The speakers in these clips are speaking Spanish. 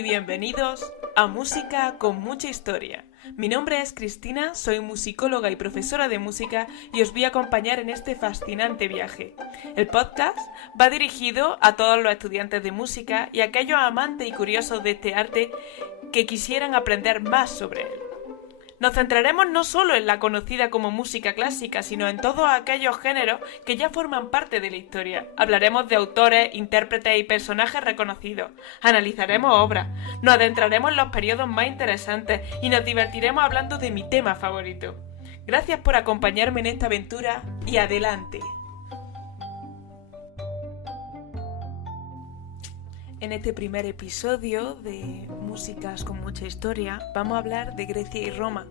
y bienvenidos a Música con mucha historia. Mi nombre es Cristina, soy musicóloga y profesora de música y os voy a acompañar en este fascinante viaje. El podcast va dirigido a todos los estudiantes de música y a aquellos amantes y curiosos de este arte que quisieran aprender más sobre él. Nos centraremos no solo en la conocida como música clásica, sino en todos aquellos géneros que ya forman parte de la historia. Hablaremos de autores, intérpretes y personajes reconocidos. Analizaremos obras, nos adentraremos en los periodos más interesantes y nos divertiremos hablando de mi tema favorito. Gracias por acompañarme en esta aventura y adelante. En este primer episodio de Músicas con mucha historia vamos a hablar de Grecia y Roma,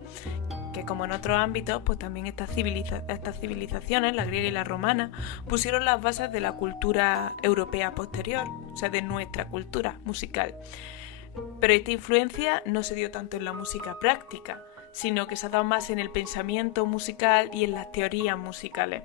que como en otros ámbitos, pues también estas civilizaciones, la griega y la romana, pusieron las bases de la cultura europea posterior, o sea, de nuestra cultura musical. Pero esta influencia no se dio tanto en la música práctica, sino que se ha dado más en el pensamiento musical y en las teorías musicales.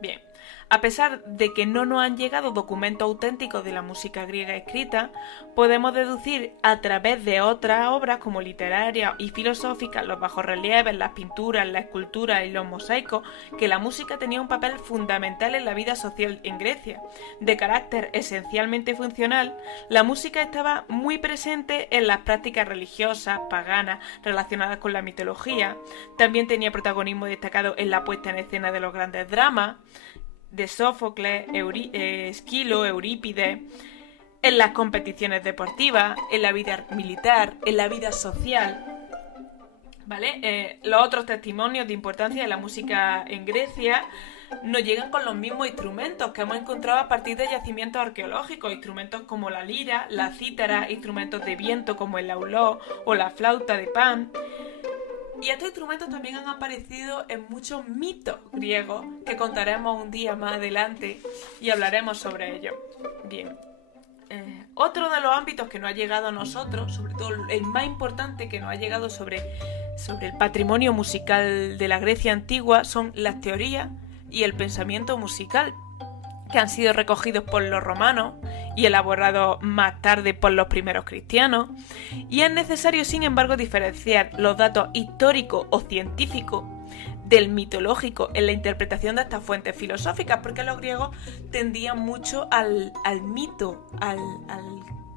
Bien. A pesar de que no nos han llegado documentos auténticos de la música griega escrita, podemos deducir a través de otras obras como literarias y filosóficas, los bajorrelieves, las pinturas, la escultura y los mosaicos, que la música tenía un papel fundamental en la vida social en Grecia. De carácter esencialmente funcional, la música estaba muy presente en las prácticas religiosas, paganas, relacionadas con la mitología. También tenía protagonismo destacado en la puesta en escena de los grandes dramas, de Sófocles, Esquilo, Eurípides, en las competiciones deportivas, en la vida militar, en la vida social. ¿Vale? Los otros testimonios de importancia de la música en Grecia nos llegan con los mismos instrumentos que hemos encontrado a partir de yacimientos arqueológicos, instrumentos como la lira, la cítara, instrumentos de viento como el lauló o la flauta de Pan. Y estos instrumentos también han aparecido en muchos mitos griegos que contaremos un día más adelante y hablaremos sobre ellos. Bien. Otro de los ámbitos que nos ha llegado a nosotros, sobre todo el más importante que nos ha llegado sobre el patrimonio musical de la Grecia antigua, son las teorías y el pensamiento musical, que han sido recogidos por los romanos y elaborados más tarde por los primeros cristianos, y es necesario, sin embargo, diferenciar los datos históricos o científicos del mitológico en la interpretación de estas fuentes filosóficas, porque los griegos tendían mucho al mito, al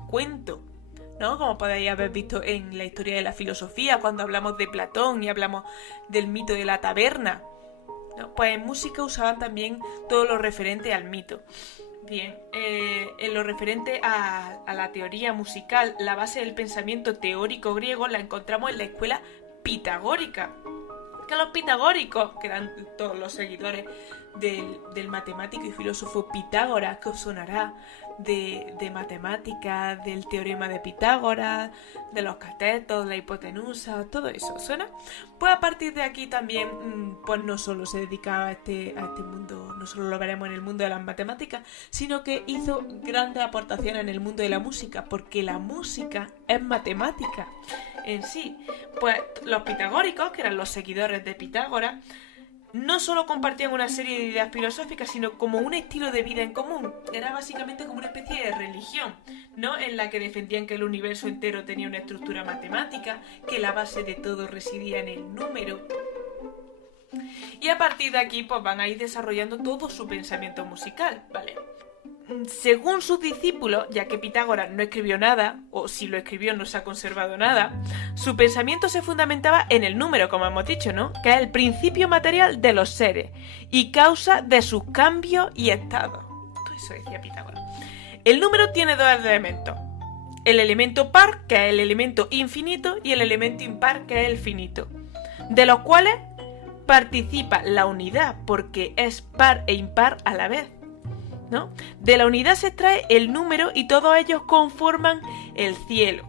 cuento, ¿no? Como podéis haber visto en la historia de la filosofía, cuando hablamos de Platón y hablamos del mito de la taberna. ¿No? Pues en música usaban también todo lo referente al mito. Bien, en lo referente a la teoría musical, la base del pensamiento teórico griego la encontramos en la escuela pitagórica. Que los pitagóricos, que eran todos los seguidores del matemático y filósofo Pitágoras, que os sonará de matemáticas, del teorema de Pitágoras, de los catetos, la hipotenusa, todo eso, ¿suena? Pues a partir de aquí también, pues no solo se dedicaba a este mundo, no solo lo veremos en el mundo de las matemáticas, sino que hizo grandes aportaciones en el mundo de la música, porque la música es matemática en sí. Pues los pitagóricos, que eran los seguidores de Pitágoras, no solo compartían una serie de ideas filosóficas, sino como un estilo de vida en común. Era básicamente como una especie de religión, ¿no? En la que defendían que el universo entero tenía una estructura matemática, que la base de todo residía en el número. Y a partir de aquí, pues van a ir desarrollando todo su pensamiento musical, ¿vale? Según sus discípulos, ya que Pitágoras no escribió nada, o si lo escribió no se ha conservado nada, su pensamiento se fundamentaba en el número, como hemos dicho, ¿no? Que es el principio material de los seres y causa de sus cambios y estados. Todo eso decía Pitágoras. El número tiene dos elementos. El elemento par, que es el elemento infinito, y el elemento impar, que es el finito, de los cuales participa la unidad, porque es par e impar a la vez, ¿no? De la unidad se extrae el número y todos ellos conforman el cielo.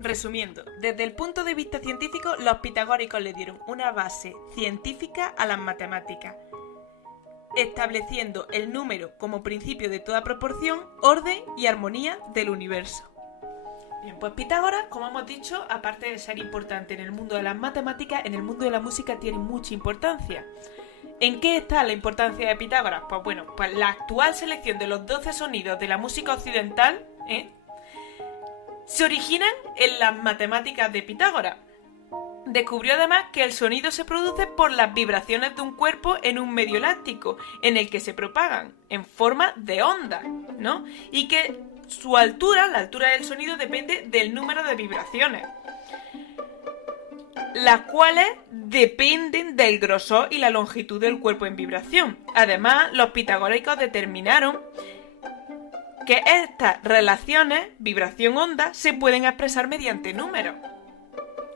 Resumiendo, desde el punto de vista científico, los pitagóricos le dieron una base científica a las matemáticas, estableciendo el número como principio de toda proporción, orden y armonía del universo. Bien, pues Pitágoras, como hemos dicho, aparte de ser importante en el mundo de las matemáticas, en el mundo de la música tiene mucha importancia. ¿En qué está la importancia de Pitágoras? Pues bueno, pues la actual selección de los 12 sonidos de la música occidental se originan en las matemáticas de Pitágoras. Descubrió además que el sonido se produce por las vibraciones de un cuerpo en un medio elástico, en el que se propagan en forma de ondas, ¿no? Y que su altura, la altura del sonido, depende del número de vibraciones, las cuales dependen del grosor y la longitud del cuerpo en vibración. Además, los pitagóricos determinaron que estas relaciones, vibración-onda, se pueden expresar mediante números.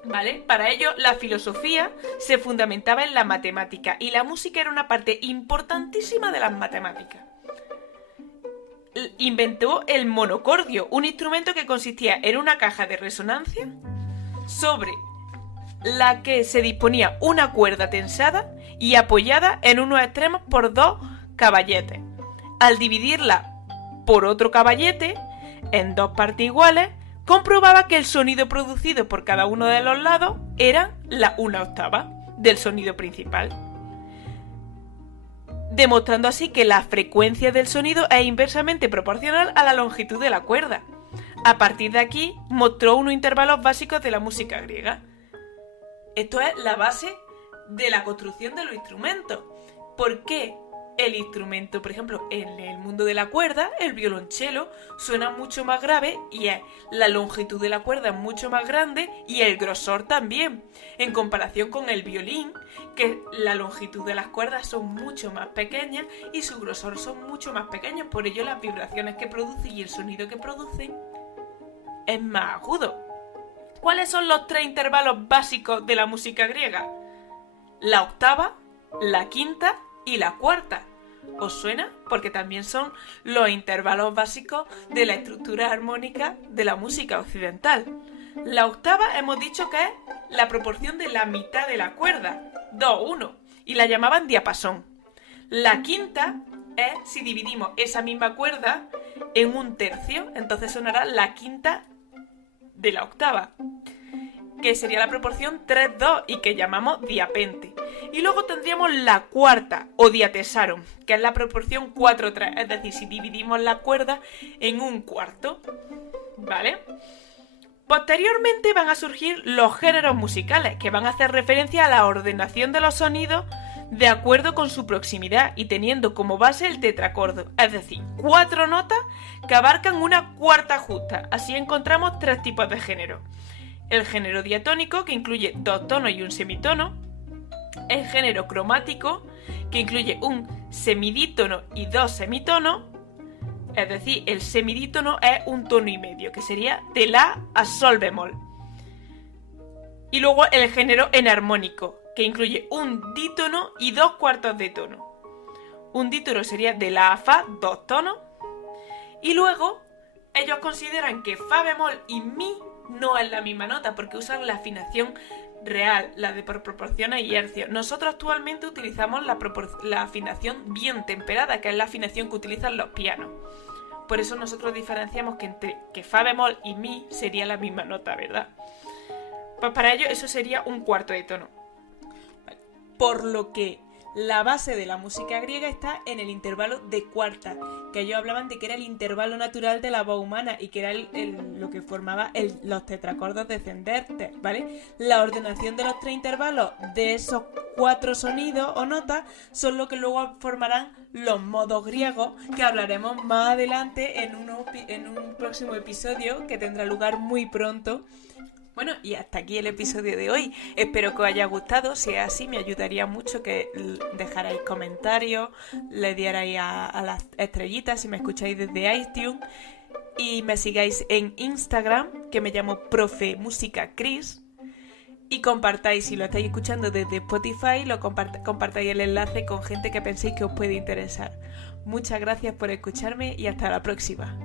¿Vale? Para ello, la filosofía se fundamentaba en la matemática y la música era una parte importantísima de las matemáticas. Inventó el monocordio, un instrumento que consistía en una caja de resonancia sobre la que se disponía una cuerda tensada y apoyada en unos extremos por dos caballetes. Al dividirla por otro caballete en dos partes iguales, comprobaba que el sonido producido por cada uno de los lados era la 1/8 del sonido principal, demostrando así que la frecuencia del sonido es inversamente proporcional a la longitud de la cuerda. A partir de aquí, mostró unos intervalos básicos de la música griega. Esto es la base de la construcción de los instrumentos. ¿Por qué? El instrumento, por ejemplo, en el mundo de la cuerda, el violonchelo suena mucho más grave y la longitud de la cuerda es mucho más grande y el grosor también, en comparación con el violín, que la longitud de las cuerdas son mucho más pequeñas y su grosor son mucho más pequeños, por ello las vibraciones que producen y el sonido que producen es más agudo. ¿Cuáles son los 3 intervalos básicos de la música griega? La octava, la quinta y la cuarta. ¿Os suena? Porque también son los intervalos básicos de la estructura armónica de la música occidental. La octava hemos dicho que es la proporción de la mitad de la cuerda, 2:1, y la llamaban diapasón. La quinta es si dividimos esa misma cuerda en 1/3, entonces sonará la quinta de la octava, que sería la proporción 3:2 y que llamamos diapente. Y luego tendríamos la cuarta, o diatesaron, que es la proporción 4:3, es decir, si dividimos la cuerda en 1/4, ¿vale? Posteriormente van a surgir los géneros musicales, que van a hacer referencia a la ordenación de los sonidos de acuerdo con su proximidad y teniendo como base el tetracordo, es decir, 4 notas que abarcan una cuarta justa. Así encontramos 3 tipos de género. El género diatónico, que incluye 2 tonos y un semitono. El género cromático, que incluye un semidítono y 2 semitonos. Es decir, el semidítono es un tono y medio, que sería de la a sol bemol. Y luego el género enarmónico, que incluye un dítono y 2 cuartos de tono. Un dítono sería de la a fa, 2 tonos. Y luego ellos consideran que fa bemol y mi no es la misma nota porque usan la afinación real, la de por proporciones y hercios. Nosotros actualmente utilizamos la afinación bien temperada, que es la afinación que utilizan los pianos. Por eso nosotros diferenciamos que entre que fa bemol y mi sería la misma nota, ¿verdad? Pues para ello eso sería un cuarto de tono. Por lo que la base de la música griega está en el intervalo de cuarta, que ellos hablaban de que era el intervalo natural de la voz humana y que era lo que formaba los tetracordos descendentes, ¿vale? La ordenación de los 3 intervalos de esos 4 sonidos o notas son lo que luego formarán los modos griegos, que hablaremos más adelante en un próximo episodio que tendrá lugar muy pronto. Bueno, y hasta aquí el episodio de hoy. Espero que os haya gustado. Si es así, me ayudaría mucho que dejarais comentarios, le dierais a las estrellitas si me escucháis desde iTunes y me sigáis en Instagram, que me llamo Profe Música Cris, y compartáis, si lo estáis escuchando desde Spotify, compartáis el enlace con gente que penséis que os puede interesar. Muchas gracias por escucharme y hasta la próxima.